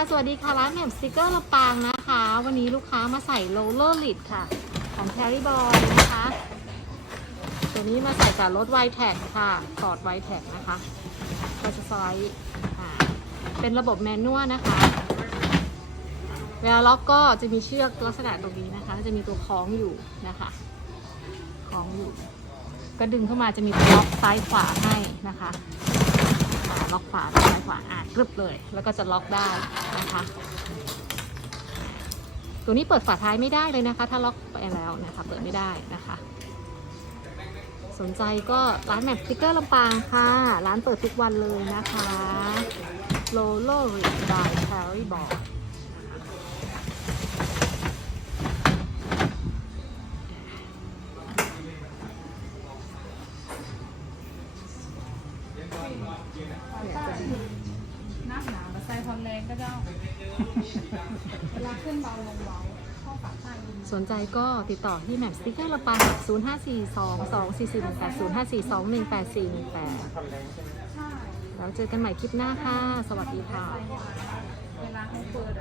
ค่ะ สวัสดีค่ะร้านแหม่มสติกเกอร์ลำปางนะคะ วันนี้ลูกค้ามาใส่โรลเลอร์ลิดค่ะ ของแคริบอยนะคะ ตัวนี้มาใส่กับรถไวแท็กค่ะฟอดไวแท็กนะคะก็จะสไลด์อ่าเป็นระบบแมนนวลนะคะ เวลาล็อกก็จะมีเชือกลักษณะตรงนี้นะคะ จะมีตัวคล้องอยู่นะคะคล้องอยู่ ก็ดึงเข้ามาจะมีตัวล็อกซ้ายขวาให้นะคะ ล็อกขวาซ้ายขวาอ่านกรึบเลย แล้วก็จะล็อกได้นะคะ ตัวนี้เปิดฝาท้ายไม่ได้เลยนะคะ ถ้าล็อกไปแล้วนะคะ เปิดไม่ได้นะคะ สนใจก็ร้านแมปสติกเกอร์ลำปางค่ะ ร้านเปิดทุกวันเลยนะคะโลโลริดบายแคริบอร์ หน้าหนาวแต่ใส่พอนแรงก็ได้เวลาขึ้นเบาลงเบาข้อฝาใต้ดินสนใจก็ติดต่อที่แมปสติกเกอร์ลำปาง0 5 4 2 2 4 4 1 8 0 5 4 2 1 8 4 1 8ใช่แล้วเจอกันใหม่คลิปหน้าค่ะ สวัสดีค่ะ เวลาเขาเปิดอะ